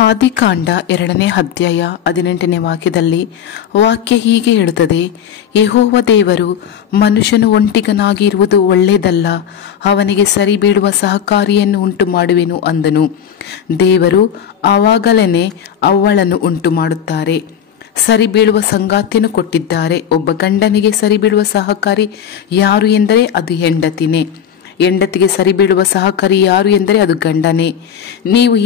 ಆದಿಕಾಂಡ 2ನೇ ಅಧ್ಯಾಯ 18ನೇ ವಾಕ್ಯದಲ್ಲಿ ವಾಕ್ಯ ಹೀಗೆ ಹೇಳುತ್ತದೆ, ಯೆಹೋವ ದೇವರು ಮನುಷ್ಯನು ಒಂಟಿಗನಾಗಿ ಇರುವುದು ಒಳ್ಳೆಯದಲ್ಲ, ಅವನಿಗೆ ಸರಿಬೀಳುವ ಸಹಕಾರಿಯನ್ನು ಉಂಟು ಮಾಡುವೆನು ಅಂದನು. ದೇವರು ಆವಾಗಲೇ ಅವಳನ್ನು ಉಂಟು ಮಾಡುತ್ತಾರೆ. ಸರಿಬೀಳುವ ಸಂಗಾತಿಯನ್ನು ಕೊಟ್ಟಿದ್ದಾರೆ. ಒಬ್ಬ ಗಂಡನಿಗೆ ಸರಿಬೀಳುವ ಸಹಕಾರಿ ಯಾರು ಎಂದರೆ ಅದು ಹೆಂಡತಿನೇ. ಹೆಂಡತಿಗೆ ಸರಿಬೀಳುವ ಸಹಕಾರಿ ಯಾರು ಎಂದರೆ ಅದು ಗಂಡನೇ. ನೀವು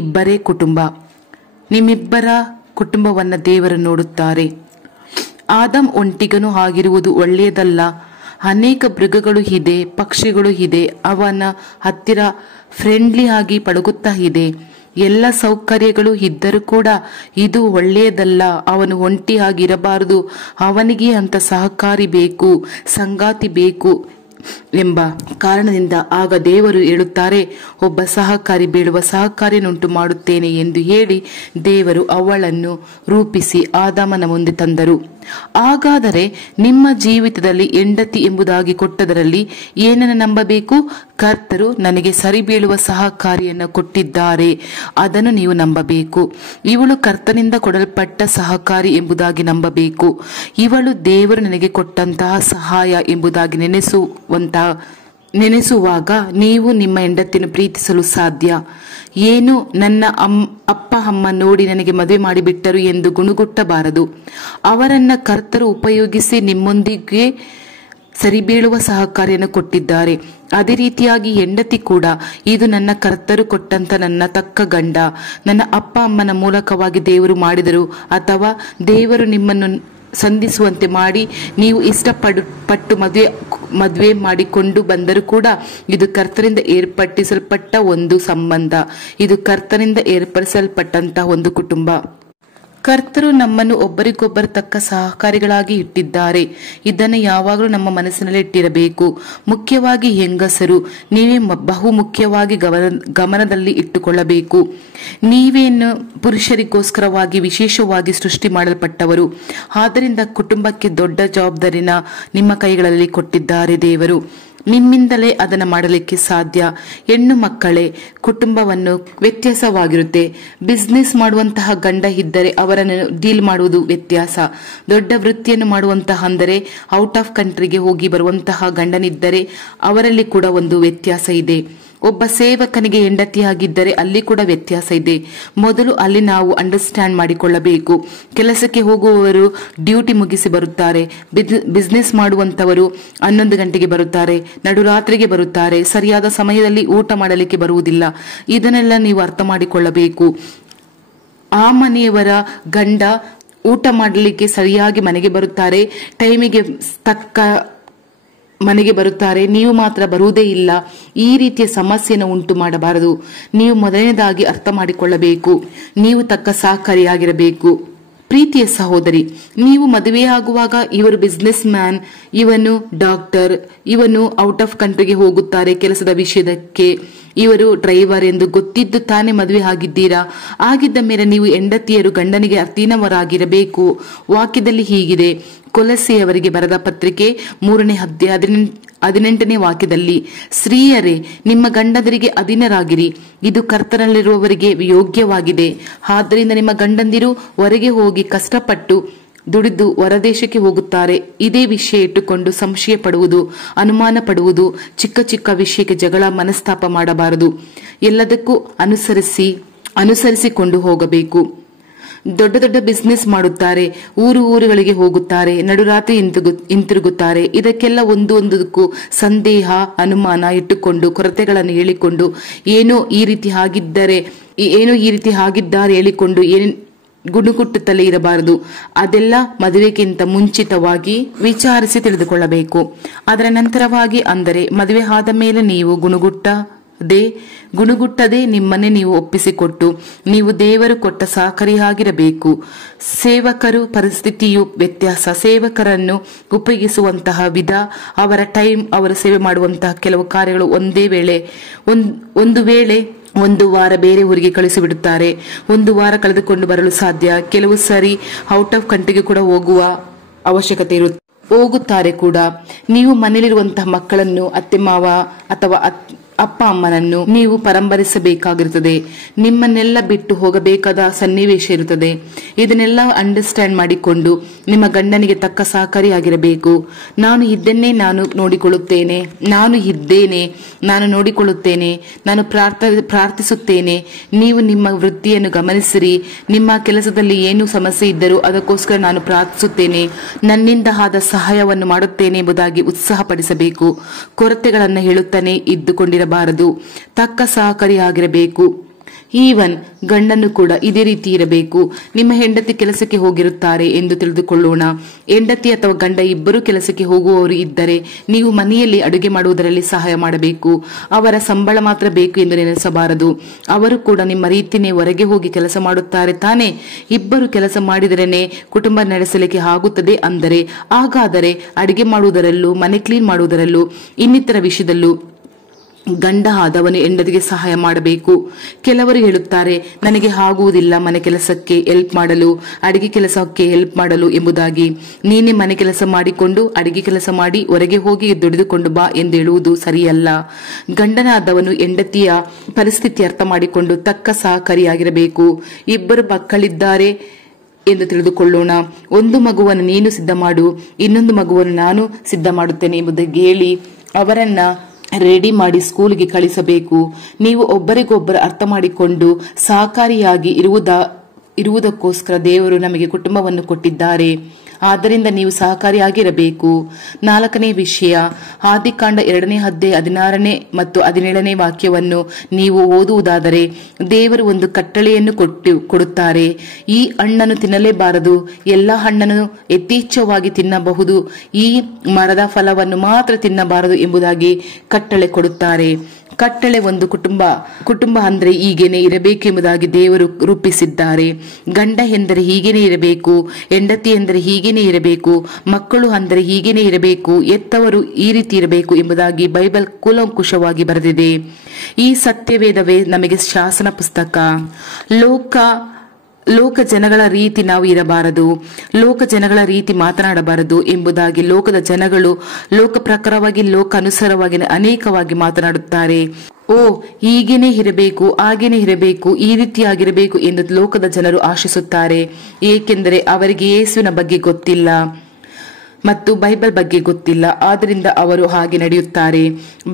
ಇಬ್ಬರೇ ಕುಟುಂಬ. ನಿಮ್ಮಿಬ್ಬರ ಕುಟುಂಬವನ್ನ ದೇವರು ನೋಡುತ್ತಾರೆ. ಆದಮ್ ಒಂಟಿಗನು ಆಗಿರುವುದು ಒಳ್ಳೆಯದಲ್ಲ. ಅನೇಕ ಮೃಗಗಳು ಇದೆ, ಪಕ್ಷಿಗಳು ಇದೆ, ಅವನ ಹತ್ತಿರ ಫ್ರೆಂಡ್ಲಿ ಆಗಿ ಪಳಗುತ್ತಾ ಇದೆ. ಎಲ್ಲ ಸೌಕರ್ಯಗಳು ಇದ್ದರೂ ಕೂಡ ಇದು ಒಳ್ಳೆಯದಲ್ಲ. ಅವನು ಒಂಟಿಯಾಗಿರಬಾರದು, ಅವನಿಗೆ ಅಂತ ಸಹಕಾರಿ ಬೇಕು, ಸಂಗಾತಿ ಬೇಕು ಎಂಬ ಕಾರಣದಿಂದ ಆಗ ದೇವರು ಹೇಳುತ್ತಾರೆ, ಒಬ್ಬ ಸಹಕಾರಿ ಬೀಳುವ ಸಹಕಾರಿಯನ್ನುಂಟು ಮಾಡುತ್ತೇನೆ ಎಂದು ಹೇಳಿ ದೇವರು ಅವಳನ್ನು ರೂಪಿಸಿ ಆದಾಮನ ಮುಂದೆ ತಂದರು. ಹಾಗಾದರೆ ನಿಮ್ಮ ಜೀವಿತದಲ್ಲಿ ಹೆಂಡತಿ ಎಂಬುದಾಗಿ ಕೊಟ್ಟದರಲ್ಲಿ ಏನನ್ನು ನಂಬಬೇಕು? ಕರ್ತರು ನನಗೆ ಸರಿಬೀಳುವ ಸಹಕಾರಿಯನ್ನು ಕೊಟ್ಟಿದ್ದಾರೆ, ಅದನ್ನು ನೀವು ನಂಬಬೇಕು. ಇವಳು ಕರ್ತನಿಂದ ಕೊಡಲ್ಪಟ್ಟ ಸಹಕಾರಿ ಎಂಬುದಾಗಿ ನಂಬಬೇಕು. ಇವಳು ದೇವರು ನನಗೆ ಕೊಟ್ಟಂತಹ ಸಹಾಯ ಎಂಬುದಾಗಿ ನೆನೆಸುವಾಗ ನೀವು ನಿಮ್ಮ ಹೆಂಡತಿಯನ್ನು ಪ್ರೀತಿಸಲು ಸಾಧ್ಯ. ಏನು ನನ್ನ ಅಪ್ಪ ಅಮ್ಮ ನೋಡಿ ನನಗೆ ಮದುವೆ ಮಾಡಿಬಿಟ್ಟರು ಎಂದು ಗುಣಗುಟ್ಟಬಾರದು. ಅವರನ್ನ ಕರ್ತರು ಉಪಯೋಗಿಸಿ ನಿಮ್ಮೊಂದಿಗೆ ಸರಿಬೀಳುವ ಸಹಕಾರಿಯನ್ನು ಕೊಟ್ಟಿದ್ದಾರೆ. ಅದೇ ರೀತಿಯಾಗಿ ಹೆಂಡತಿ ಕೂಡ ಇದು ನನ್ನ ಕರ್ತರು ಕೊಟ್ಟಂತ ನನ್ನ ತಕ್ಕ ಗಂಡ, ನನ್ನ ಅಪ್ಪ ಅಮ್ಮನ ಮೂಲಕವಾಗಿ ದೇವರು ಮಾಡಿದರು ಅಥವಾ ದೇವರು ನಿಮ್ಮನ್ನು ಸಂಧಿಸುವಂತೆ ಮಾಡಿ ನೀವು ಇಷ್ಟಪಟ್ಟು ಮದುವೆ ಮಾಡಿಕೊಂಡು ಬಂದರೂ ಕೂಡ ಇದು ಕರ್ತನಿಂದ ಏರ್ಪಡಿಸಲ್ಪಟ್ಟ ಒಂದು ಸಂಬಂಧ. ಇದು ಕರ್ತನಿಂದ ಏರ್ಪಡಿಸಲ್ಪಟ್ಟಂತಹ ಒಂದು ಕುಟುಂಬ. ಕರ್ತರು ನಮ್ಮನ್ನು ಒಬ್ಬರಿಗೊಬ್ಬರು ತಕ್ಕ ಸಹಕಾರಿಗಳಾಗಿ ಇಟ್ಟಿದ್ದಾರೆ. ಇದನ್ನು ಯಾವಾಗಲೂ ನಮ್ಮ ಮನಸ್ಸಿನಲ್ಲಿ ಇಟ್ಟಿರಬೇಕು. ಮುಖ್ಯವಾಗಿ ಹೆಂಗಸರು ನೀವೇ ಬಹು ಮುಖ್ಯವಾಗಿ ಗಮನದಲ್ಲಿ ಇಟ್ಟುಕೊಳ್ಳಬೇಕು. ನೀವೇನು ಪುರುಷರಿಗೋಸ್ಕರವಾಗಿ ವಿಶೇಷವಾಗಿ ಸೃಷ್ಟಿ ಮಾಡಲ್ಪಟ್ಟವರು. ಆದ್ದರಿಂದ ಕುಟುಂಬಕ್ಕೆ ದೊಡ್ಡ ಜವಾಬ್ದಾರಿನ ನಿಮ್ಮ ಕೈಗಳಲ್ಲಿ ಕೊಟ್ಟಿದ್ದಾರೆ ದೇವರು. ನಿಮ್ಮಿಂದಲೇ ಅದನ್ನು ಮಾಡಲಿಕ್ಕೆ ಸಾಧ್ಯ. ಹೆಣ್ಣು ಮಕ್ಕಳೇ, ಕುಟುಂಬವನ್ನು ವ್ಯತ್ಯಾಸವಾಗಿರುತ್ತೆ. ಬಿಸ್ನೆಸ್ ಮಾಡುವಂತಹ ಗಂಡ ಇದ್ದರೆ ಅವರನ್ನು ಡೀಲ್ ಮಾಡುವುದು ವ್ಯತ್ಯಾಸ. ದೊಡ್ಡ ವೃತ್ತಿಯನ್ನು ಮಾಡುವಂತಹ ಅಂದರೆ ಔಟ್ ಆಫ್ ಕಂಟ್ರಿಗೆ ಹೋಗಿ ಬರುವಂತಹ ಗಂಡನಿದ್ದರೆ ಅವರಲ್ಲಿ ಕೂಡ ಒಂದು ವ್ಯತ್ಯಾಸ ಇದೆ. ಒಬ್ಬ ಸೇವಕನಿಗೆ ಹೆಂಡತಿಯಾಗಿದ್ದರೆ ಅಲ್ಲಿ ಕೂಡ ವ್ಯತ್ಯಾಸ ಇದೆ. ಮೊದಲು ಅಲ್ಲಿ ನಾವು ಅಂಡರ್ಸ್ಟ್ಯಾಂಡ್ ಮಾಡಿಕೊಳ್ಳಬೇಕು. ಕೆಲಸಕ್ಕೆ ಹೋಗುವವರು ಡ್ಯೂಟಿ ಮುಗಿಸಿ ಬರುತ್ತಾರೆ. ಬಿಸ್ನೆಸ್ ಮಾಡುವಂತವರು 11 ಗಂಟೆಗೆ ಬರುತ್ತಾರೆ, ನಡುರಾತ್ರಿಗೆ ಬರುತ್ತಾರೆ, ಸರಿಯಾದ ಸಮಯದಲ್ಲಿ ಊಟ ಮಾಡಲಿಕ್ಕೆ ಬರುವುದಿಲ್ಲ. ಇದನ್ನೆಲ್ಲ ನೀವು ಅರ್ಥ ಮಾಡಿಕೊಳ್ಳಬೇಕು. ಆ ಮನೆಯವರ ಗಂಡ ಊಟ ಮಾಡಲಿಕ್ಕೆ ಸರಿಯಾಗಿ ಮನೆಗೆ ಬರುತ್ತಾರೆ, ಟೈಮಿಗೆ ತಕ್ಕ ಮನೆಗೆ ಬರುತ್ತಾರೆ, ನೀವು ಮಾತ್ರ ಬರುವುದೇ ಇಲ್ಲ. ಈ ರೀತಿಯ ಸಮಸ್ಯೆಯನ್ನು ಉಂಟು ಮಾಡಬಾರದು. ನೀವು ಮೊದಲನೇದಾಗಿ ಅರ್ಥ ಮಾಡಿಕೊಳ್ಳಬೇಕು. ನೀವು ತಕ್ಕ ಸಹಕಾರಿಯಾಗಿರಬೇಕು. ಪ್ರೀತಿಯ ಸಹೋದರಿ, ನೀವು ಮದುವೆಯಾಗುವಾಗ ಇವರು ಬಿಸ್ನೆಸ್ ಮ್ಯಾನ್, ಇವನು ಡಾಕ್ಟರ್, ಇವನು ಔಟ್ ಆಫ್ ಕಂಟ್ರಿಗೆ ಹೋಗುತ್ತಾರೆ ಕೆಲಸದ ವಿಷಯಕ್ಕೆ, ಇವರು ಡ್ರೈವರ್ ಎಂದು ಗೊತ್ತಿದ್ದು ತಾನೇ ಮದುವೆ ಆಗಿದ್ದೀರಾ. ಆಗಿದ್ದ ಮೇಲೆ ನೀವು ಹೆಂಡತಿಯರು ಗಂಡನಿಗೆ ಅಧೀನವರಾಗಿರಬೇಕು. ವಾಕ್ಯದಲ್ಲಿ ಹೀಗಿದೆ, ಕೊಲೊಸ್ಸೆಯವರಿಗೆ ಬರೆದ ಪತ್ರಿಕೆ 3ನೇ ಅಧ್ಯಾಯ 18ನೇ ವಾಕ್ಯದಲ್ಲಿ, ಸ್ತ್ರೀಯರೇ ನಿಮ್ಮ ಗಂಡಂದಿರಿಗೆ ಅಧೀನರಾಗಿರಿ, ಇದು ಕರ್ತನಲ್ಲಿರುವವರಿಗೆ ಯೋಗ್ಯವಾಗಿದೆ. ಆದ್ದರಿಂದ ನಿಮ್ಮ ಗಂಡಂದಿರು ಹೊರಗೆ ಹೋಗಿ ಕಷ್ಟಪಟ್ಟು ದುಡಿದು ಹೊರದೇಶಕ್ಕೆ ಹೋಗುತ್ತಾರೆ. ಇದೇ ವಿಷಯ ಇಟ್ಟುಕೊಂಡು ಸಂಶಯ ಪಡುವುದು, ಅನುಮಾನ ಪಡುವುದು, ಚಿಕ್ಕ ಚಿಕ್ಕ ವಿಷಯಕ್ಕೆ ಜಗಳ ಮನಸ್ತಾಪ ಮಾಡಬಾರದು. ಎಲ್ಲದಕ್ಕೂ ಅನುಸರಿಸಿಕೊಂಡು ಹೋಗಬೇಕು. ದೊಡ್ಡ ದೊಡ್ಡ ಬಿಸ್ನೆಸ್ ಮಾಡುತ್ತಾರೆ, ಊರುಗಳಿಗೆ ಹೋಗುತ್ತಾರೆ, ನಡುರಾತ್ರಿ ಹಿಂತಿರುಗುತ್ತಾರೆ. ಇದಕ್ಕೆಲ್ಲ ಒಂದೊಂದಕ್ಕೂ ಸಂದೇಹ, ಅನುಮಾನ ಇಟ್ಟುಕೊಂಡು ಕೊರತೆಗಳನ್ನು ಹೇಳಿಕೊಂಡು ಏನೋ ಈ ರೀತಿ ಆಗಿದ್ದಾರೆ ಹೇಳಿಕೊಂಡು ಗುಣಗುಟ್ಟುತ್ತಲೇ ಇರಬಾರದು. ಅದೆಲ್ಲ ಮದುವೆಗಿಂತ ಮುಂಚಿತವಾಗಿ ವಿಚಾರಿಸಿ ತಿಳಿದುಕೊಳ್ಳಬೇಕು. ಅದರ ನಂತರವಾಗಿ ಅಂದರೆ ಮದುವೆ ಆದ ಮೇಲೆ ನೀವು ಗುಣಗುಟ್ಟದೆ ನಿಮ್ಮನ್ನೇ ನೀವು ಒಪ್ಪಿಸಿಕೊಟ್ಟು ನೀವು ದೇವರು ಕೊಟ್ಟ ಸಹಕಾರಿಯಾಗಿರಬೇಕು. ಸೇವಕರು ಪರಿಸ್ಥಿತಿಯು ವ್ಯತ್ಯಾಸ. ಸೇವಕರನ್ನು ಉಪಯೋಗಿಸುವಂತಹ ವಿಧ, ಅವರ ಟೈಮ್, ಅವರು ಸೇವೆ ಮಾಡುವಂತಹ ಕೆಲವು ಕಾರ್ಯಗಳು ಒಂದು ವೇಳೆ ಒಂದು ವಾರ ಬೇರೆ ಊರಿಗೆ ಕಳಿಸಿಬಿಡುತ್ತಾರೆ. ಒಂದು ವಾರ ಕಳೆದುಕೊಂಡು ಬರಲು ಸಾಧ್ಯ. ಕೆಲವು ಸರಿ ಔಟ್ ಆಫ್ ಕಂಟ್ರಿಗೆ ಕೂಡ ಹೋಗುವ ಅವಶ್ಯಕತೆ ಹೋಗುತ್ತಾರೆ ಕೂಡ. ನೀವು ಮನೆಯಲ್ಲಿರುವಂತಹ ಮಕ್ಕಳನ್ನು ಅತ್ತೆ ಮಾವ ಅಥವಾ ಅಪ್ಪ ಅಮ್ಮನನ್ನು ನೀವು ಪರಂಬರಿಸಬೇಕಾಗಿರುತ್ತದೆ. ನಿಮ್ಮನ್ನೆಲ್ಲ ಬಿಟ್ಟು ಹೋಗಬೇಕಾದ ಸನ್ನಿವೇಶ ಇರುತ್ತದೆ. ಇದನ್ನೆಲ್ಲ ಅಂಡರ್ಸ್ಟ್ಯಾಂಡ್ ಮಾಡಿಕೊಂಡು ನಿಮ್ಮ ಗಂಡನಿಗೆ ತಕ್ಕ ಸಹಕಾರಿಯಾಗಿರಬೇಕು. ನಾನು ಇದ್ದೇನೆ, ನಾನು ನೋಡಿಕೊಳ್ಳುತ್ತೇನೆ, ನಾನು ಇದ್ದೇನೆ, ನಾನು ನೋಡಿಕೊಳ್ಳುತ್ತೇನೆ, ನಾನು ಪ್ರಾರ್ಥಿಸುತ್ತೇನೆ. ನೀವು ನಿಮ್ಮ ವೃತ್ತಿಯನ್ನು ಗಮನಿಸಿರಿ. ನಿಮ್ಮ ಕೆಲಸದಲ್ಲಿ ಏನು ಸಮಸ್ಯೆ ಇದ್ದರೂ ಅದಕ್ಕೋಸ್ಕರ ನಾನು ಪ್ರಾರ್ಥಿಸುತ್ತೇನೆ, ನನ್ನಿಂದ ಆದ ಸಹಾಯವನ್ನು ಮಾಡುತ್ತೇನೆ ಎಂಬುದಾಗಿ ಉತ್ಸಾಹಪಡಿಸಬೇಕು. ಕೊರತೆಗಳನ್ನು ಹೇಳುತ್ತಾನೆ ಇದ್ದುಕೊಂಡಿರಬಾರದು. ತಕ್ಕ ಸಹಕಾರಿಯಾಗಿರಬೇಕು. ಈವನ್ ಗಂಡನ್ನು ಕೂಡ ಇದೇ ರೀತಿ ಇರಬೇಕು. ನಿಮ್ಮ ಹೆಂಡತಿ ಕೆಲಸಕ್ಕೆ ಹೋಗಿರುತ್ತಾರೆ ಎಂದು ತಿಳಿದುಕೊಳ್ಳೋಣ. ಹೆಂಡತಿ ಅಥವಾ ಗಂಡ ಇಬ್ಬರು ಕೆಲಸಕ್ಕೆ ಹೋಗುವವರು ಇದ್ದರೆ ನೀವು ಮನೆಯಲ್ಲಿ ಅಡುಗೆ ಮಾಡುವುದರಲ್ಲಿ ಸಹಾಯ ಮಾಡಬೇಕು. ಅವರ ಸಂಬಳ ಮಾತ್ರ ಬೇಕು ಎಂದು ನೆನೆಸಬಾರದು. ಅವರು ಕೂಡ ನಿಮ್ಮ ರೀತಿಯೇ ಹೊರಗೆ ಹೋಗಿ ಕೆಲಸ ಮಾಡುತ್ತಾರೆ ತಾನೆ. ಇಬ್ಬರು ಕೆಲಸ ಮಾಡಿದರೇನೆ ಕುಟುಂಬ ನಡೆಸಲಿಕ್ಕೆ ಆಗುತ್ತದೆ. ಅಂದರೆ ಹಾಗಾದರೆ ಅಡುಗೆ ಮಾಡುವುದರಲ್ಲೂ, ಮನೆ ಕ್ಲೀನ್ ಮಾಡುವುದರಲ್ಲೂ, ಇನ್ನಿತರ ವಿಷಯದಲ್ಲೂ ಗಂಡ ಆದವನು ಹೆಂಡತಿಗೆ ಸಹಾಯ ಮಾಡಬೇಕು. ಕೆಲವರು ಹೇಳುತ್ತಾರೆ, ನನಗೆ ಆಗುವುದಿಲ್ಲ ಮನೆ ಕೆಲಸಕ್ಕೆ ಹೆಲ್ಪ್ ಮಾಡಲು, ಅಡಿಗೆ ಕೆಲಸಕ್ಕೆ ಹೆಲ್ಪ್ ಮಾಡಲು ಎಂಬುದಾಗಿ. ನೀನೇ ಮನೆ ಕೆಲಸ ಮಾಡಿಕೊಂಡು ಅಡಿಗೆ ಕೆಲಸ ಮಾಡಿ ಹೊರಗೆ ಹೋಗಿ ದುಡಿದುಕೊಂಡು ಬಾ ಎಂದು ಹೇಳುವುದು ಸರಿಯಲ್ಲ. ಗಂಡನಾದವನು ಹೆಂಡತಿಯ ಪರಿಸ್ಥಿತಿ ಅರ್ಥ ಮಾಡಿಕೊಂಡು ತಕ್ಕ ಸಹಕಾರಿಯಾಗಿರಬೇಕು. ಇಬ್ಬರು ಮಕ್ಕಳಿದ್ದಾರೆ ಎಂದು ತಿಳಿದುಕೊಳ್ಳೋಣ. ಒಂದು ಮಗುವನ್ನು ನೀನು ಸಿದ್ಧ ಮಾಡು, ಇನ್ನೊಂದು ಮಗುವನ್ನು ನಾನು ಸಿದ್ಧ ಮಾಡುತ್ತೇನೆ ಎಂಬುದಾಗಿ ಹೇಳಿ ಅವರನ್ನ ರೆಡಿ ಮಾಡಿ ಸ್ಕೂಲ್ಗೆ ಕಳಿಸಬೇಕು. ನೀವು ಒಬ್ಬರಿಗೊಬ್ಬರು ಅರ್ಥ ಮಾಡಿಕೊಂಡು ಸಹಕಾರಿಯಾಗಿ ಇರುವುದಕ್ಕೋಸ್ಕರ ದೇವರು ನಮಗೆ ಕುಟುಂಬವನ್ನು ಕೊಟ್ಟಿದ್ದಾರೆ. ಆದ್ದರಿಂದ ನೀವು ಸಹಕಾರಿಯಾಗಿರಬೇಕು. 4ನೇ ವಿಷಯ, ಆದಿಕಾಂಡ 2ನೇ ಅಧ್ಯಾಯ 16ನೇ ಮತ್ತು 17ನೇ ವಾಕ್ಯವನ್ನು ನೀವು ಓದುವುದಾದರೆ ದೇವರು ಒಂದು ಕಟ್ಟಳೆಯನ್ನು ಕೊಡುತ್ತಾರೆ. ಈ ಹಣ್ಣನ್ನು ತಿನ್ನಲೇಬಾರದು, ಎಲ್ಲ ಹಣ್ಣನ್ನು ಯಥೇಚ್ಛವಾಗಿ ತಿನ್ನಬಹುದು, ಈ ಮರದ ಫಲವನ್ನು ಮಾತ್ರ ತಿನ್ನಬಾರದು ಎಂಬುದಾಗಿ ಕಟ್ಟಳೆ ಕೊಡುತ್ತಾರೆ. ಕಟ್ಟಳೆ ಒಂದು ಕುಟುಂಬ ಅಂದ್ರೆ ಹೀಗೇನೆ ಇರಬೇಕು ಎಂಬುದಾಗಿ ದೇವರು ರೂಪಿಸಿದ್ದಾರೆ. ಗಂಡ ಎಂದರೆ ಹೀಗೇನೆ ಇರಬೇಕು, ಹೆಂಡತಿ ಎಂದರೆ ಹೀಗೇನೆ ಇರಬೇಕು, ಮಕ್ಕಳು ಅಂದರೆ ಹೀಗೇನೆ ಇರಬೇಕು, ಎತ್ತವರು ಈ ರೀತಿ ಇರಬೇಕು ಎಂಬುದಾಗಿ ಬೈಬಲ್ ಕೂಲಂಕುಷವಾಗಿ ಬರೆದಿದೆ. ಈ ಸತ್ಯವೇದವೇ ನಮಗೆ ಶಾಸನ ಪುಸ್ತಕ. ಲೋಕ ಜನಗಳ ರೀತಿ ನಾವು ಇರಬಾರದು, ಲೋಕ ಜನಗಳ ರೀತಿ ಮಾತನಾಡಬಾರದು ಎಂಬುದಾಗಿ ಲೋಕದ ಜನಗಳು ಲೋಕ ಪ್ರಕಾರವಾಗಿ, ಲೋಕ ಅನುಸಾರವಾಗಿ ಅನೇಕವಾಗಿ ಮಾತನಾಡುತ್ತಾರೆ. ಹೀಗೇನೆ ಇರಬೇಕು, ಹಾಗೇನೆ ಇರಬೇಕು, ಈ ರೀತಿಯಾಗಿರಬೇಕು ಎಂದು ಲೋಕದ ಜನರು ಆಶಿಸುತ್ತಾರೆ. ಏಕೆಂದರೆ ಅವರಿಗೆ ಯೇಸುವಿನ ಬಗ್ಗೆ ಗೊತ್ತಿಲ್ಲ ಮತ್ತು ಬೈಬಲ್ ಬಗ್ಗೆ ಗೊತ್ತಿಲ್ಲ. ಆದ್ದರಿಂದ ಅವರು ಹಾಗೆ ನಡೆಯುತ್ತಾರೆ.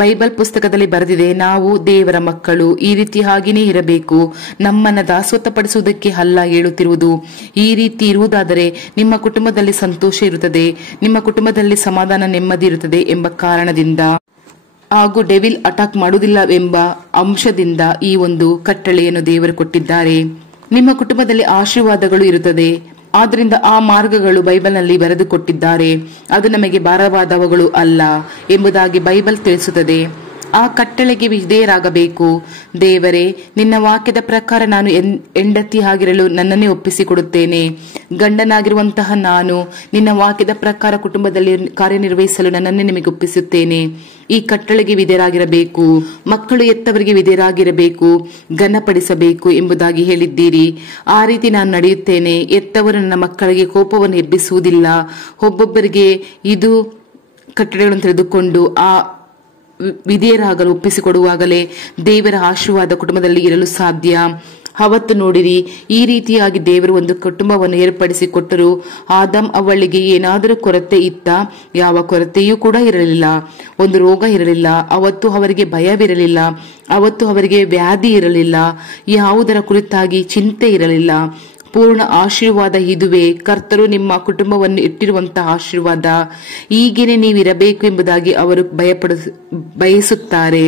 ಬೈಬಲ್ ಪುಸ್ತಕದಲ್ಲಿ ಬರೆದಿದೆ, ನಾವು ದೇವರ ಮಕ್ಕಳು, ಈ ರೀತಿ ಹಾಗೇನೇ ಇರಬೇಕು, ನಮ್ಮನ್ನ ದಾಸೋತ್ತಪಡಿಸುವುದಕ್ಕೆ ಅಲ್ಲ ಹೇಳುತ್ತಿರುವುದು. ಈ ರೀತಿ ಇರುವುದಾದರೆ ನಿಮ್ಮ ಕುಟುಂಬದಲ್ಲಿ ಸಂತೋಷ ಇರುತ್ತದೆ, ನಿಮ್ಮ ಕುಟುಂಬದಲ್ಲಿ ಸಮಾಧಾನ, ನೆಮ್ಮದಿ ಇರುತ್ತದೆ ಎಂಬ ಕಾರಣದಿಂದ ಹಾಗೂ ಡೆವಿಲ್ ಅಟ್ಯಾಕ್ ಮಾಡುವುದಿಲ್ಲವೆಂಬ ಅಂಶದಿಂದ ಈ ಒಂದು ಕಟ್ಟಳೆಯನ್ನು ದೇವರು ಕೊಟ್ಟಿದ್ದಾರೆ. ನಿಮ್ಮ ಕುಟುಂಬದಲ್ಲಿ ಆಶೀರ್ವಾದಗಳು ಇರುತ್ತದೆ. ಆದ್ದರಿಂದ ಆ ಮಾರ್ಗಗಳು ಬೈಬಲ್ನಲ್ಲಿ ಬರೆದುಕೊಟ್ಟಿದ್ದಾರೆ. ಅದು ನಮಗೆ ಭಾರವಾದವುಗಳು ಅಲ್ಲ ಎಂಬುದಾಗಿ ಬೈಬಲ್ ತಿಳಿಸುತ್ತದೆ. ಆ ಕಟ್ಟಳೆಗೆ ವಿಧೇಯರಾಗಬೇಕು. ದೇವರೇ, ನಿನ್ನ ವಾಕ್ಯದ ಪ್ರಕಾರ ನಾನು ಹೆಂಡತಿ ಆಗಿರಲು ನನ್ನನ್ನೇ ಒಪ್ಪಿಸಿಕೊಡುತ್ತೇನೆ. ಗಂಡನಾಗಿರುವಂತಹ ನಾನು ನಿನ್ನ ವಾಕ್ಯದ ಪ್ರಕಾರ ಕುಟುಂಬದಲ್ಲಿ ಕಾರ್ಯನಿರ್ವಹಿಸಲು ನನ್ನನ್ನೇ ನಿಮಗೆ ಒಪ್ಪಿಸುತ್ತೇನೆ. ಈ ಕಟ್ಟಳೆಗೆ ವಿಧೇಯರಾಗಿರಬೇಕು. ಮಕ್ಕಳು ಎತ್ತವರಿಗೆ ವಿಧೇಯರಾಗಿರಬೇಕು, ಘನಪಡಿಸಬೇಕು ಎಂಬುದಾಗಿ ಹೇಳಿದ್ದೀರಿ. ಆ ರೀತಿ ನಾನು ನಡೆಯುತ್ತೇನೆ. ಎತ್ತವರು ನನ್ನ ಮಕ್ಕಳಿಗೆ ಕೋಪವನ್ನು ಎಬ್ಬಿಸುವುದಿಲ್ಲ. ಒಬ್ಬೊಬ್ಬರಿಗೆ ಇದು ಕಟ್ಟಳೆಗಳನ್ನು ತಿಳಿದುಕೊಂಡು ಆ ವಿಧೇಯರಾಗಲು ಒಪ್ಪಿಸಿಕೊಡುವಾಗಲೇ ದೇವರ ಆಶೀರ್ವಾದ ಕುಟುಂಬದಲ್ಲಿ ಇರಲು ಸಾಧ್ಯ. ಅವತ್ತು ನೋಡಿರಿ, ಈ ರೀತಿಯಾಗಿ ದೇವರು ಒಂದು ಕುಟುಂಬವನ್ನು ಏರ್ಪಡಿಸಿ ಕೊಟ್ಟರು. ಆದಮ್ ಅವಳಿಗೆ ಏನಾದರೂ ಕೊರತೆ ಇತ್ತ? ಯಾವ ಕೊರತೆಯೂ ಕೂಡ ಇರಲಿಲ್ಲ. ಒಂದು ರೋಗ ಇರಲಿಲ್ಲ. ಅವತ್ತು ಅವರಿಗೆ ಭಯವಿರಲಿಲ್ಲ. ಅವತ್ತು ಅವರಿಗೆ ವ್ಯಾಧಿ ಇರಲಿಲ್ಲ. ಯಾವುದರ ಕುರಿತಾಗಿ ಚಿಂತೆ ಇರಲಿಲ್ಲ. ಪೂರ್ಣ ಆಶೀರ್ವಾದ ಇದುವೇ. ಕರ್ತರು ನಿಮ್ಮ ಕುಟುಂಬವನ್ನು ಇಟ್ಟಿರುವಂತಹ ಆಶೀರ್ವಾದ. ಹೀಗೇನೆ ನೀವಿರಬೇಕು ಎಂಬುದಾಗಿ ಅವರು ಬಯಸುತ್ತಾರೆ.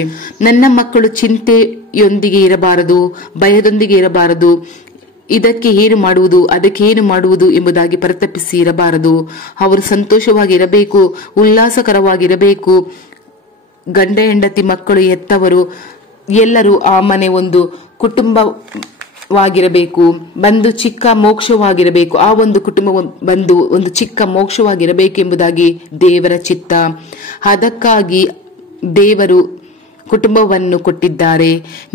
ನನ್ನ ಮಕ್ಕಳು ಚಿಂತೆಯೊಂದಿಗೆ ಇರಬಾರದು, ಭಯದೊಂದಿಗೆ ಇರಬಾರದು. ಇದಕ್ಕೆ ಏನು ಮಾಡುವುದು, ಅದಕ್ಕೆ ಏನು ಮಾಡುವುದು ಎಂಬುದಾಗಿ ಪರಿತಪಿಸಿ ಇರಬಾರದು. ಅವರು ಸಂತೋಷವಾಗಿ ಇರಬೇಕು, ಉಲ್ಲಾಸಕರವಾಗಿರಬೇಕು. ಗಂಡ ಹೆಂಡತಿ ಮಕ್ಕಳು ಎತ್ತವರು ಎಲ್ಲರೂ ಆ ಮನೆ ಒಂದು ಕುಟುಂಬವಾಗಿರಬೇಕು, ಬಂದು ಚಿಕ್ಕ ಮೋಕ್ಷವಾಗಿರಬೇಕು. ಆ ಒಂದು ಕುಟುಂಬ ಬಂದು ಒಂದು ಚಿಕ್ಕ ಮೋಕ್ಷವಾಗಿರಬೇಕು ಎಂಬುದಾಗಿ ದೇವರ ಚಿತ್ತ. ಅದಕ್ಕಾಗಿ ದೇವರು ಕುಟುಂಬವನ್ನು ಕೊಟ್ಟಿದ್ದಾರೆ.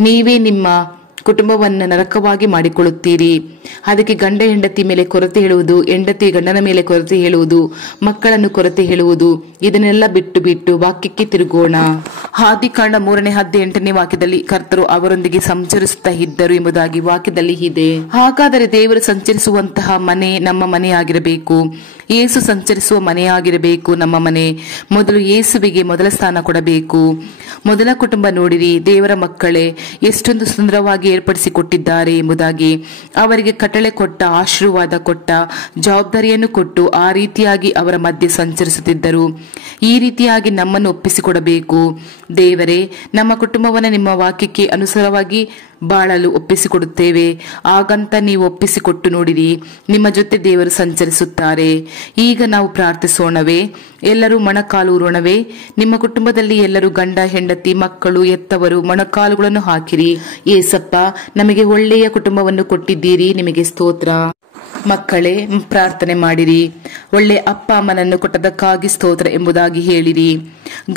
ನೀವೇ ನಿಮ್ಮ ಕುಟುಂಬವನ್ನು ನರಕವಾಗಿ ಮಾಡಿಕೊಳ್ಳುತ್ತೀರಿ. ಅದಕ್ಕೆ ಗಂಡ ಹೆಂಡತಿ ಮೇಲೆ ಕೊರತೆ ಹೇಳುವುದು, ಹೆಂಡತಿ ಗಂಡನ ಮೇಲೆ ಕೊರತೆ ಹೇಳುವುದು, ಮಕ್ಕಳನ್ನು ಕೊರತೆ ಹೇಳುವುದು, ಇದನ್ನೆಲ್ಲ ಬಿಟ್ಟು ವಾಕ್ಯಕ್ಕೆ ತಿರುಗೋಣ. ಆದಿಕಾಂಡ 3:18 ವಾಕ್ಯದಲ್ಲಿ ಕರ್ತರು ಅವರೊಂದಿಗೆ ಸಂಚರಿಸುತ್ತಾ ಇದ್ದರು ಎಂಬುದಾಗಿ ವಾಕ್ಯದಲ್ಲಿ ಇದೆ. ಹಾಗಾದರೆ ದೇವರು ಸಂಚರಿಸುವಂತಹ ಮನೆ ನಮ್ಮ ಮನೆಯಾಗಿರಬೇಕು. ಯೇಸು ಸಂಚರಿಸುವ ಮನೆಯಾಗಿರಬೇಕು ನಮ್ಮ ಮನೆ. ಮೊದಲು ಯೇಸುವಿಗೆ ಮೊದಲ ಸ್ಥಾನ ಕೊಡಬೇಕು. ಮೊದಲ ಕುಟುಂಬ ನೋಡಿರಿ, ದೇವರ ಮಕ್ಕಳೇ ಎಷ್ಟೊಂದು ಸುಂದರವಾಗಿ ಏರ್ಪಡಿಸಿಕೊಟ್ಟಿದ್ದಾರೆ ಎಂಬುದಾಗಿ. ಅವರಿಗೆ ಕಟ್ಟಳೆ ಕೊಟ್ಟ, ಆಶೀರ್ವಾದ ಕೊಟ್ಟ, ಜವಾಬ್ದಾರಿಯನ್ನು ಕೊಟ್ಟು ಆ ರೀತಿಯಾಗಿ ಅವರ ಮಧ್ಯೆ ಸಂಚರಿಸುತ್ತಿದ್ದರು. ಈ ರೀತಿಯಾಗಿ ನಮ್ಮನ್ನು ಒಪ್ಪಿಸಿಕೊಡಬೇಕು. ದೇವರೇ, ನಮ್ಮ ಕುಟುಂಬವನ್ನು ನಿಮ್ಮ ವಾಕ್ಯಕ್ಕೆ ಅನುಸಾರವಾಗಿ ಬಾಳಲು ಒಪ್ಪಿಸಿಕೊಡುತ್ತೇವೆ. ಹಾಗಂತ ನೀವು ಒಪ್ಪಿಸಿಕೊಟ್ಟು ನೋಡಿರಿ, ನಿಮ್ಮ ಜೊತೆ ದೇವರು ಸಂಚರಿಸುತ್ತಾರೆ. ಈಗ ನಾವು ಪ್ರಾರ್ಥಿಸೋಣವೇ? ಎಲ್ಲರೂ ಮೊಣಕಾಲು ಊರೋಣವೇ? ನಿಮ್ಮ ಕುಟುಂಬದಲ್ಲಿ ಎಲ್ಲರೂ ಗಂಡ ಹೆಂಡತಿ ಮಕ್ಕಳು ಎತ್ತವರು ಮೊಣಕಾಲುಗಳನ್ನು ಹಾಕಿರಿ. ಏಸಪ್ಪ, ನಮಗೆ ಒಳ್ಳೆಯ ಕುಟುಂಬವನ್ನು ಕೊಟ್ಟಿದ್ದೀರಿ, ನಿಮಗೆ ಸ್ತೋತ್ರ. ಮಕ್ಕಳೇ, ಪ್ರಾರ್ಥನೆ ಮಾಡಿರಿ. ಒಳ್ಳೆ ಅಪ್ಪ ಅಮ್ಮನನ್ನು ಕೊಟ್ಟದಕ್ಕಾಗಿ ಸ್ತೋತ್ರ ಎಂಬುದಾಗಿ ಹೇಳಿರಿ.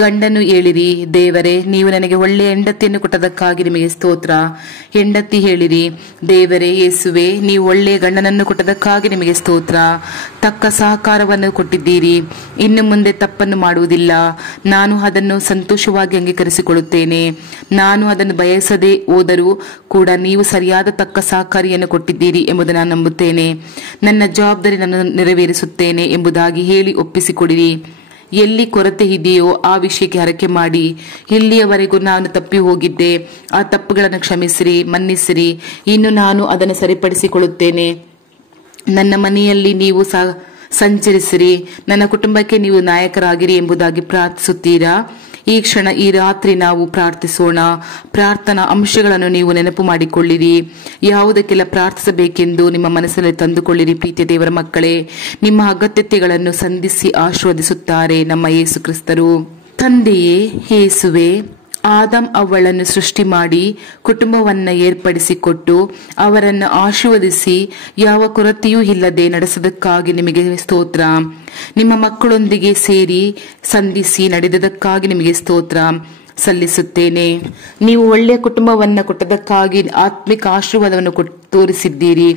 ಗಂಡನು ಹೇಳಿರಿ, ದೇವರೇ, ನೀವು ನನಗೆ ಒಳ್ಳೆಯ ಹೆಂಡತಿಯನ್ನು ಕೊಟ್ಟದಕ್ಕಾಗಿ ನಿಮಗೆ ಸ್ತೋತ್ರ. ಹೆಂಡತಿ ಹೇಳಿರಿ, ದೇವರೇ ಯೇಸುವೆ, ನೀವು ಒಳ್ಳೆಯ ಗಂಡನನ್ನು ಕೊಟ್ಟದಕ್ಕಾಗಿ ನಿಮಗೆ ಸ್ತೋತ್ರ. ತಕ್ಕ ಸಹಕಾರವನ್ನು ಕೊಟ್ಟಿದ್ದೀರಿ. ಇನ್ನು ಮುಂದೆ ತಪ್ಪನ್ನು ಮಾಡುವುದಿಲ್ಲ. ನಾನು ಅದನ್ನು ಸಂತೋಷವಾಗಿ ಅಂಗೀಕರಿಸಿಕೊಳ್ಳುತ್ತೇನೆ. ನಾನು ಅದನ್ನು ಬಯಸದೆ ಹೋದರೂ ಕೂಡ ನೀವು ಸರಿಯಾದ ತಕ್ಕ ಸಹಕಾರಿಯನ್ನು ಕೊಟ್ಟಿದ್ದೀರಿ ಎಂಬುದನ್ನು ನಾನು ನಂಬುತ್ತೇನೆ. ನನ್ನ ಜವಾಬ್ದಾರಿ ನಾನು ನೆರವೇರಿಸುತ್ತೇನೆ ಎಂಬುದಾಗಿ ಹೇಳಿ ಒಪ್ಪಿಸಿಕೊಡಿರಿ. ಎಲ್ಲಿ ಕೊರತೆ ಇದೆಯೋ ಆ ವಿಷಯಕ್ಕೆ ಹರಕೆ ಮಾಡಿ. ಇಲ್ಲಿಯವರೆಗೂ ನಾನು ತಪ್ಪಿ ಹೋಗಿದ್ದೆ, ಆ ತಪ್ಪುಗಳನ್ನು ಕ್ಷಮಿಸಿರಿ, ಮನ್ನಿಸಿರಿ. ಇನ್ನು ನಾನು ಅದನ್ನು ಸರಿಪಡಿಸಿಕೊಳ್ಳುತ್ತೇನೆ. ನನ್ನ ಮನೆಯಲ್ಲಿ ನೀವು ಸಂಚರಿಸಿರಿ, ನನ್ನ ಕುಟುಂಬಕ್ಕೆ ನೀವು ನಾಯಕರಾಗಿರಿ ಎಂಬುದಾಗಿ ಪ್ರಾರ್ಥಿಸುತ್ತೀರಾ? ಈ ಕ್ಷಣ, ಈ ರಾತ್ರಿ ನಾವು ಪ್ರಾರ್ಥಿಸೋಣ. ಪ್ರಾರ್ಥನಾ ಅಂಶಗಳನ್ನು ನೀವು ನೆನಪು ಮಾಡಿಕೊಳ್ಳಿರಿ. ಯಾವುದಕ್ಕೆಲ್ಲ ಪ್ರಾರ್ಥಿಸಬೇಕೆಂದು ನಿಮ್ಮ ಮನಸ್ಸಲ್ಲಿ ತಂದುಕೊಳ್ಳಿರಿ. ಪ್ರೀತಿಯ ದೇವರ ಮಕ್ಕಳೇ, ನಿಮ್ಮ ಅಗತ್ಯತೆಗಳನ್ನು ಸಂಧಿಸಿ ಆಶೀರ್ವದಿಸುತ್ತಾರೆ ನಮ್ಮ ಯೇಸು ಕ್ರಿಸ್ತರು. ತಂದೆಯೇ ಯೇಸುವೆ, ಆದಮ್ ಅವ್ವಳನ್ನು ಸೃಷ್ಟಿ ಮಾಡಿ ಕುಟುಂಬವನ್ನ ಏರ್ಪಡಿಸಿಕೊಟ್ಟು ಅವರನ್ನು ಆಶೀರ್ವದಿಸಿ ಯಾವ ಕೊರತೆಯೂ ಇಲ್ಲದೆ ನಡೆಸೋದಕ್ಕಾಗಿ ನಿಮಗೆ ಸ್ತೋತ್ರ. ನಿಮ್ಮ ಮಕ್ಕಳೊಂದಿಗೆ ಸೇರಿ ಸಂಧಿಸಿ ನಡೆದದಕ್ಕಾಗಿ ನಿಮಗೆ ಸ್ತೋತ್ರ ಸಲ್ಲಿಸುತ್ತೇನೆ. ನೀವು ಒಳ್ಳೆಯ ಕುಟುಂಬವನ್ನ ಕೊಟ್ಟದಕ್ಕಾಗಿ ಆತ್ಮಿಕ ಆಶೀರ್ವಾದವನ್ನು ತೋರಿಸಿದ್ದೀರಿ.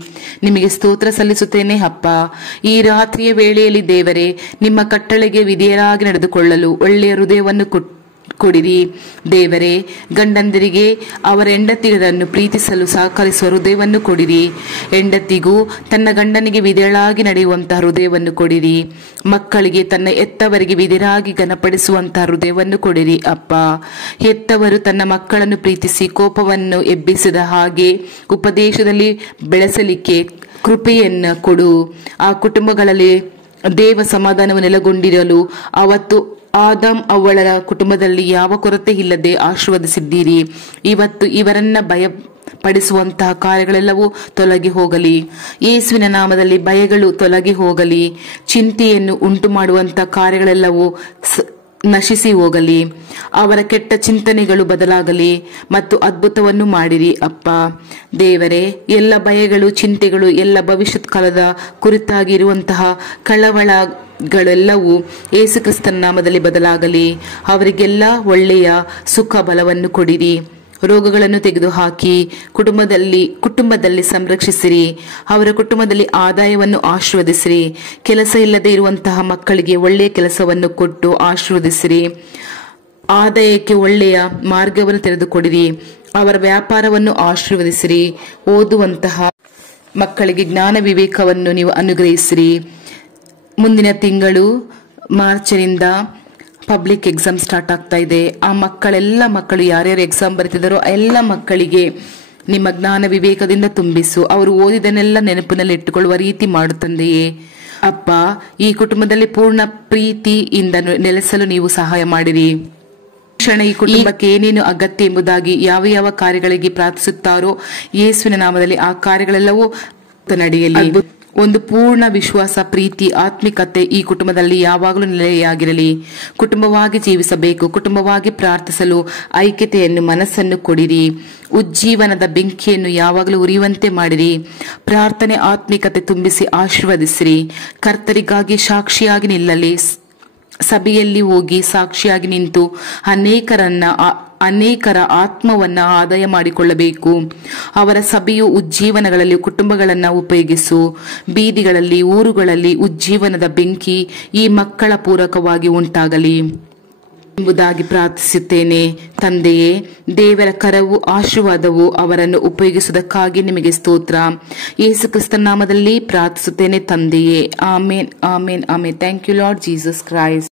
ನಿಮಗೆ ಸ್ತೋತ್ರ ಸಲ್ಲಿಸುತ್ತೇನೆ ಅಪ್ಪ. ಈ ರಾತ್ರಿಯ ವೇಳೆಯಲ್ಲಿ ದೇವರೇ, ನಿಮ್ಮ ಕಟ್ಟಳೆಗೆ ವಿಧೇಯರಾಗಿ ನಡೆದುಕೊಳ್ಳಲು ಒಳ್ಳೆಯ ಹೃದಯವನ್ನು ಕೊಡಿರಿ. ದೇವರೇ, ಗಂಡಂದಿರಿಗೆ ಅವರ ಹೆಂಡತಿಯರನ್ನು ಪ್ರೀತಿಸಲು ಸಹಕರಿಸುವ ಹೃದಯವನ್ನು ಕೊಡಿರಿ. ಹೆಂಡತಿಗೂ ತನ್ನ ಗಂಡನಿಗೆ ವಿಧೇಯಳಾಗಿ ನಡೆಯುವಂತಹ ಹೃದಯವನ್ನು ಕೊಡಿರಿ. ಮಕ್ಕಳಿಗೆ ತನ್ನ ಎತ್ತವರಿಗೆ ವಿಧೇಯರಾಗಿ ಘನಪಡಿಸುವಂತಹ ಹೃದಯವನ್ನು ಕೊಡಿರಿ ಅಪ್ಪ. ಹೆತ್ತವರು ತನ್ನ ಮಕ್ಕಳನ್ನು ಪ್ರೀತಿಸಿ ಕೋಪವನ್ನು ಎಬ್ಬಿಸಿದ ಹಾಗೆ ಉಪದೇಶದಲ್ಲಿ ಬೆಳೆಸಲಿಕ್ಕೆ ಕೃಪೆಯನ್ನು ಕೊಡು. ಆ ಕುಟುಂಬಗಳಲ್ಲಿ ದೇವ ಸಮಾಧಾನವು ನೆಲೆಗೊಂಡಿರಲು ಅವತ್ತು ಆದಮ್ ಅವಳ ಕುಟುಂಬದಲ್ಲಿ ಯಾವ ಕೊರತೆ ಇಲ್ಲದೆ ಆಶೀರ್ವದಿಸಿದ್ದೀರಿ. ಇವತ್ತು ಇವರನ್ನ ಭಯಪಡಿಸುವಂತಹ ಕಾರ್ಯಗಳೆಲ್ಲವೂ ತೊಲಗಿ ಹೋಗಲಿ. ಯೇಸುವಿನ ನಾಮದಲ್ಲಿ ಭಯಗಳು ತೊಲಗಿ ಹೋಗಲಿ. ಚಿಂತೆಯನ್ನು ಉಂಟು ಮಾಡುವಂತಹ ಕಾರ್ಯಗಳೆಲ್ಲವೂ ನಶಿಸಿ ಹೋಗಲಿ. ಅವರ ಕೆಟ್ಟ ಚಿಂತನೆಗಳು ಬದಲಾಗಲಿ ಮತ್ತು ಅದ್ಭುತವನ್ನು ಮಾಡಿರಿ ಅಪ್ಪ. ದೇವರೇ, ಎಲ್ಲ ಭಯಗಳು, ಚಿಂತೆಗಳು, ಎಲ್ಲ ಭವಿಷ್ಯತ್ ಕಾಲದ ಕುರಿತಾಗಿ ಇರುವಂತಹ ಕಳವಳಗಳೆಲ್ಲವೂ ಯೇಸು ಕ್ರಿಸ್ತನ ನಾಮದಲ್ಲಿ ಬದಲಾಗಲಿ. ಅವರಿಗೆಲ್ಲ ಒಳ್ಳೆಯ ಸುಖ ಬಲವನ್ನು ಕೊಡಿರಿ. ರೋಗಗಳನ್ನು ತೆಗೆದುಹಾಕಿ ಕುಟುಂಬದಲ್ಲಿ ಸಂರಕ್ಷಿಸಿರಿ. ಅವರ ಕುಟುಂಬದಲ್ಲಿ ಆದಾಯವನ್ನು ಆಶೀರ್ವದಿಸಿರಿ. ಕೆಲಸ ಇಲ್ಲದೆ ಇರುವಂತಹ ಮಕ್ಕಳಿಗೆ ಒಳ್ಳೆಯ ಕೆಲಸವನ್ನು ಕೊಟ್ಟು ಆಶೀರ್ವದಿಸಿರಿ. ಆದಾಯಕ್ಕೆ ಒಳ್ಳೆಯ ಮಾರ್ಗವನ್ನು ತೆರೆದುಕೊಡಿರಿ. ಅವರ ವ್ಯಾಪಾರವನ್ನು ಆಶೀರ್ವದಿಸಿರಿ. ಓದುವಂತಹ ಮಕ್ಕಳಿಗೆ ಜ್ಞಾನ ವಿವೇಕವನ್ನು ನೀವು ಅನುಗ್ರಹಿಸಿರಿ. ಮುಂದಿನ ತಿಂಗಳು ಮಾರ್ಚ್ನಿಂದ ಪಬ್ಲಿಕ್ ಎಕ್ಸಾಮ್ ಸ್ಟಾರ್ಟ್ ಆಗ್ತಾ ಇದೆ. ಆ ಮಕ್ಕಳು ಯಾರ್ಯಾರು ಎಕ್ಸಾಮ್ ಬರೀತಿದ್ದಾರೋ ಎಲ್ಲ ಮಕ್ಕಳಿಗೆ ನಿಮ್ಮ ಜ್ಞಾನ ವಿವೇಕದಿಂದ ತುಂಬಿಸು. ಅವರು ಓದಿದನ್ನೆಲ್ಲ ನೆನಪಿನಲ್ಲಿ ಇಟ್ಟುಕೊಳ್ಳುವ ರೀತಿ ಮಾಡು ತಂದೆಯೇ. ಅಪ್ಪ, ಈ ಕುಟುಂಬದಲ್ಲಿ ಪೂರ್ಣ ಪ್ರೀತಿಯಿಂದ ನೆಲೆಸಲು ನೀವು ಸಹಾಯ ಮಾಡಿರಿ. ಕ್ಷಣ ಈ ಕುಟುಂಬಕ್ಕೆ ಏನೇನು ಅಗತ್ಯ ಎಂಬುದಾಗಿ ಯಾವ ಯಾವ ಕಾರ್ಯಗಳಿಗೆ ಪ್ರಾರ್ಥಿಸುತ್ತಾರೋ ಯೇಸುವಿನ ನಾಮದಲ್ಲಿ ಆ ಕಾರ್ಯಗಳೆಲ್ಲವೂ ನಡೆಯಲಿ. ಒಂದು ಪೂರ್ಣ ವಿಶ್ವಾಸ, ಪ್ರೀತಿ, ಆತ್ಮಿಕತೆ ಈ ಕುಟುಂಬದಲ್ಲಿ ಯಾವಾಗಲೂ ನೆಲೆಯಾಗಿರಲಿ. ಕುಟುಂಬವಾಗಿ ಜೀವಿಸಬೇಕು. ಕುಟುಂಬವಾಗಿ ಪ್ರಾರ್ಥಿಸಲು ಐಕ್ಯತೆಯನ್ನು, ಮನಸ್ಸನ್ನು ಕೊಡಿರಿ. ಉಜ್ಜೀವನದ ಬೆಂಕಿಯನ್ನು ಯಾವಾಗಲೂ ಉರಿಯುವಂತೆ ಮಾಡಿರಿ. ಪ್ರಾರ್ಥನೆ, ಆತ್ಮಿಕತೆ ತುಂಬಿಸಿ ಆಶೀರ್ವದಿಸಿರಿ. ಕರ್ತರಿಗಾಗಿ ಸಾಕ್ಷಿಯಾಗಿ ನಿಲ್ಲಲಿ. ಸಭೆಯಲ್ಲಿ ಹೋಗಿ ಸಾಕ್ಷಿಯಾಗಿ ನಿಂತು ಅನೇಕರ ಆತ್ಮವನ್ನ ಆದಾಯ ಮಾಡಿಕೊಳ್ಳಬೇಕು. ಅವರ ಸಭೆಯು ಉಜ್ಜೀವನಗಳಲ್ಲಿ ಕುಟುಂಬಗಳನ್ನ ಉಪಯೋಗಿಸು. ಬೀದಿಗಳಲ್ಲಿ, ಊರುಗಳಲ್ಲಿ ಉಜ್ಜೀವನದ ಬೆಂಕಿ ಈ ಮಕ್ಕಳ ಪೂರಕವಾಗಿ ಉಂಟಾಗಲಿ ಎಂಬುದಾಗಿ ಪ್ರಾರ್ಥಿಸುತ್ತೇನೆ. ತಂದೆಯೇ, ದೇವರ ಕರವು ಆಶೀರ್ವಾದವು ಅವರನ್ನು ಉಪಯೋಗಿಸುವುದಕ್ಕಾಗಿ ನಿಮಗೆ ಸ್ತೋತ್ರ. ಯೇಸು ಕ್ರಿಸ್ತನ ನಾಮದಲ್ಲಿ ಪ್ರಾರ್ಥಿಸುತ್ತೇನೆ ತಂದೆಯೇ. Amen, amen, amen. Thank you Lord Jesus Christ.